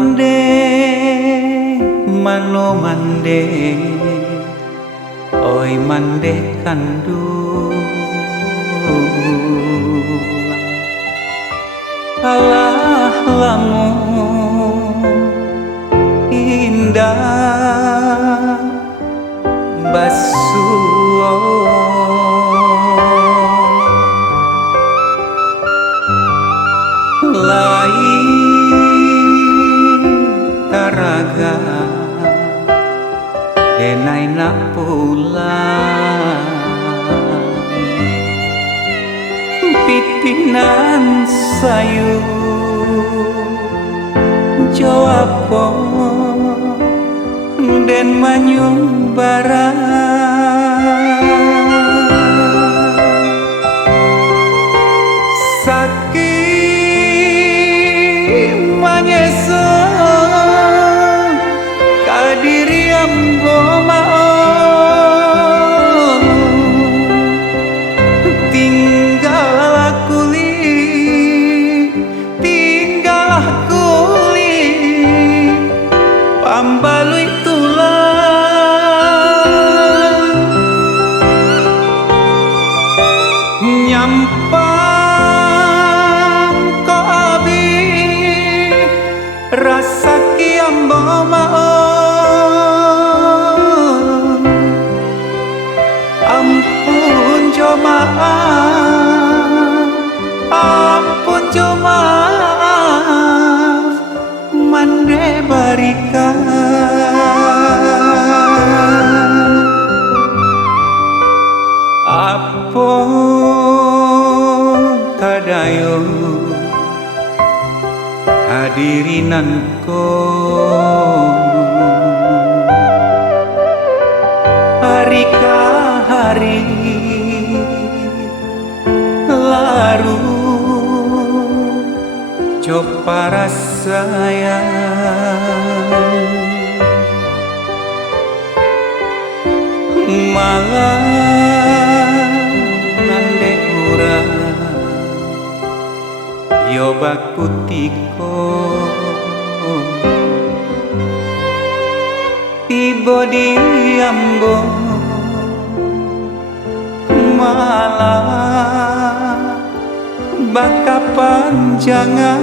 mande mano mande oi mande kandu alah lamun indah basuh lain taraga denai nak pulang pitinan sayu jawab den manyung barang sakit manyesa kadiri ambo maaf tinggal kuli pambalui tulang nyampang ko abi rasa kiambo maaf ampun jo maaf ampun jo maaf mande barikan apon kadayo hadirinan ko hari ka hari laru coba rasayang malah nande urang yo bakutiko tiba di ambo malah baka panjangan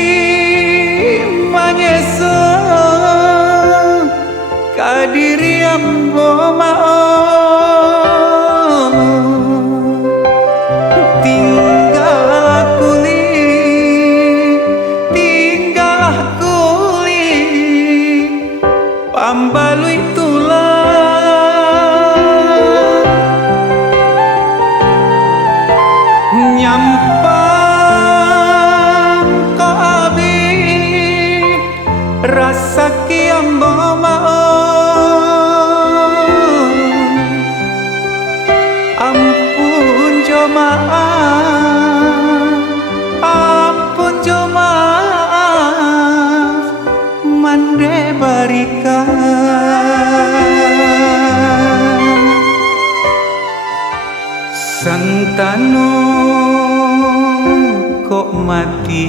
sakit manyesa kadiri ambo maaf tinggal kuli pambalui tulang nyampang ko abi rasa kiambo maaf ampun jo maaf ampun jo maaf mande barikan santano kok mati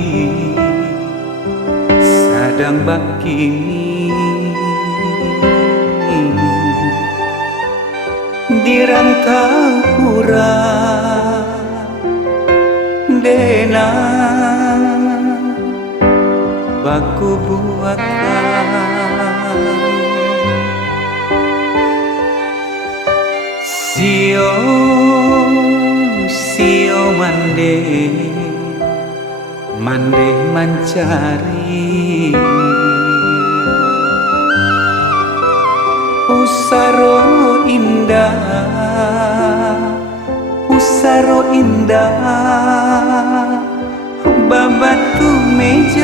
sadang bakini dirantau pura dena baku buatkan. Sio sio mande mande mencari Usaro indah babatu meja